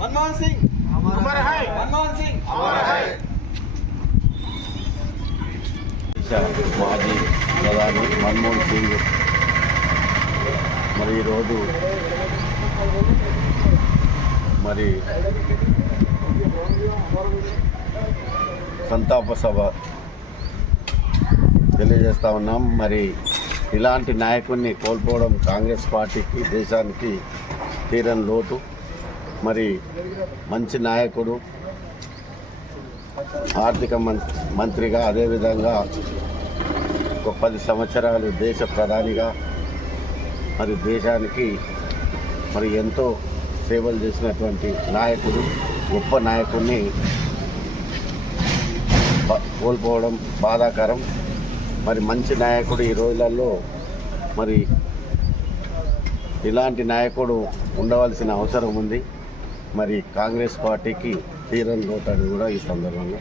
मनमोहन सिंह हमारा है मनमोहन सिंह हमारा है దేశ మాజీ ప్రధాని మన్మోహన్ సింగ్ మరి ఈరోజు మరి సంతాప సభ తెలియజేస్తా ఉన్నాం. మరి ఇలాంటి నాయకుడిని కోల్పోవడం కాంగ్రెస్ పార్టీకి దేశానికి తీరని లోటు. మరి మంచి నాయకుడు ఆర్థిక మం- మంత్రిగా అదేవిధంగా ఒక పది సంవత్సరాలు దేశ ప్రధానిగా మరి దేశానికి మరి ఎంతో సేవలు చేసినటువంటి నాయకుడు గొప్ప నాయకుడిని కోల్పోవడం బాధాకరం. మరి మంచి నాయకుడు ఈ రోజులలో మరి ఇలాంటి నాయకుడు ఉండవలసిన అవసరం ఉంది. మరి కాంగ్రెస్ పార్టీకి తీరని లోటు కూడా ఈ సందర్భంగా